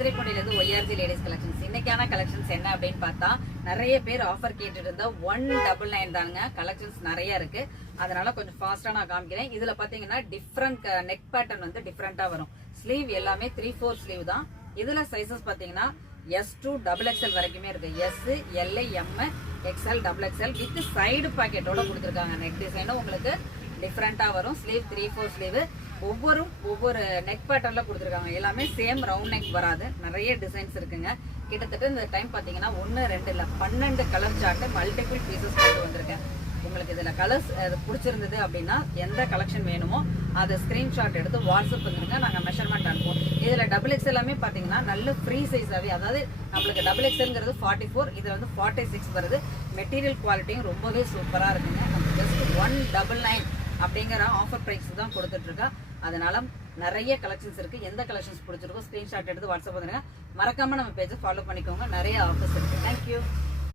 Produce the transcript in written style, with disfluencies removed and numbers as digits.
திருத்துறைப்பூண்டியிலிருந்து ஒய்ஆர்ஜி ladies collections. இன்னைக்கான collections என்ன அப்படின்னு பார்த்தா, நிறைய பேர் ஆஃபர் கேட்டுட்டு இருந்தா 199 தாங்க. கலெக்ஷன்ஸ் நிறைய இருக்கு, அதனால கொஞ்சம் ஃபாஸ்டா நான் காமிக்கிறேன். இதுல பாத்தீங்கன்னா டிஃப்ரெண்ட் நெக் பேட்டர்ன் வந்து டிஃப்ரெண்டா வரும். ஸ்லீவ் எல்லாமே 3/4 ஸ்லீவ் தான். இதுல சைசஸ் பாத்தீங்கன்னா S2 XXL வரைக்குமே இருக்கு. S, L, M, XL, XXL with side பாக்கெட்டோட கொடுத்துருக்காங்க. நெக் டிசைனும் உங்களுக்கு டிஃப்ரெண்டா வரும். Sleeve 3/4 sleeve. ஒவ்வொரு நெக் பேட்டர்ல கொடுத்துருக்காங்க. எல்லாமே சேம் ரவுண்ட் நெக் வராது. நிறைய டிசைன்ஸ் இருக்குங்க. கிட்டத்தட்ட இந்த டைம் பாத்தீங்கன்னா 1, 2 இல்ல 12 கலர் சார்ட் மல்டிபிள் பீசஸ் கொண்டு வந்திருக்கேன். உங்களுக்கு இதுல கலர்ஸ் பிடிச்சிருந்தது அப்படின்னா எந்த கலெக்ஷன் வேணுமோ அதை ஸ்கிரீன்ஷாட் எடுத்து வாட்ஸ்அப் பண்ணிருங்க, நாங்க மெஷர்மெண்ட் அனுப்புவோம். இதுல XXL எல்லாமே பாத்தீங்கன்னா நல்ல ஃப்ரீ சைஸாவே, அதாவது நம்மளுக்கு XXLங்கிறது 44, இதுல வந்து 46 வருது. மெட்டீரியல் குவாலிட்டியும் ரொம்பவே சூப்பரா இருக்குங்க. நம்ம ஜஸ்ட் 199 அப்படிங்கிற ஆஃபர் பிரைஸ் தான் கொடுத்துட்டு இருக்கா. அதனால நிறைய கலெக்ஷன்ஸ் இருக்கு. எந்த கலெக்ஷன்ஸ் பிடிச்சிருக்கோ ஸ்கிரீன்ஷாட் எடுத்து வாட்ஸ்அப் பண்ணுங்க. மறக்காம நம்ம பேஜை ஃபாலோ பண்ணிக்கோங்க. நிறைய ஆஃபர்ஸ் இருக்கு. தேங்க்யூ.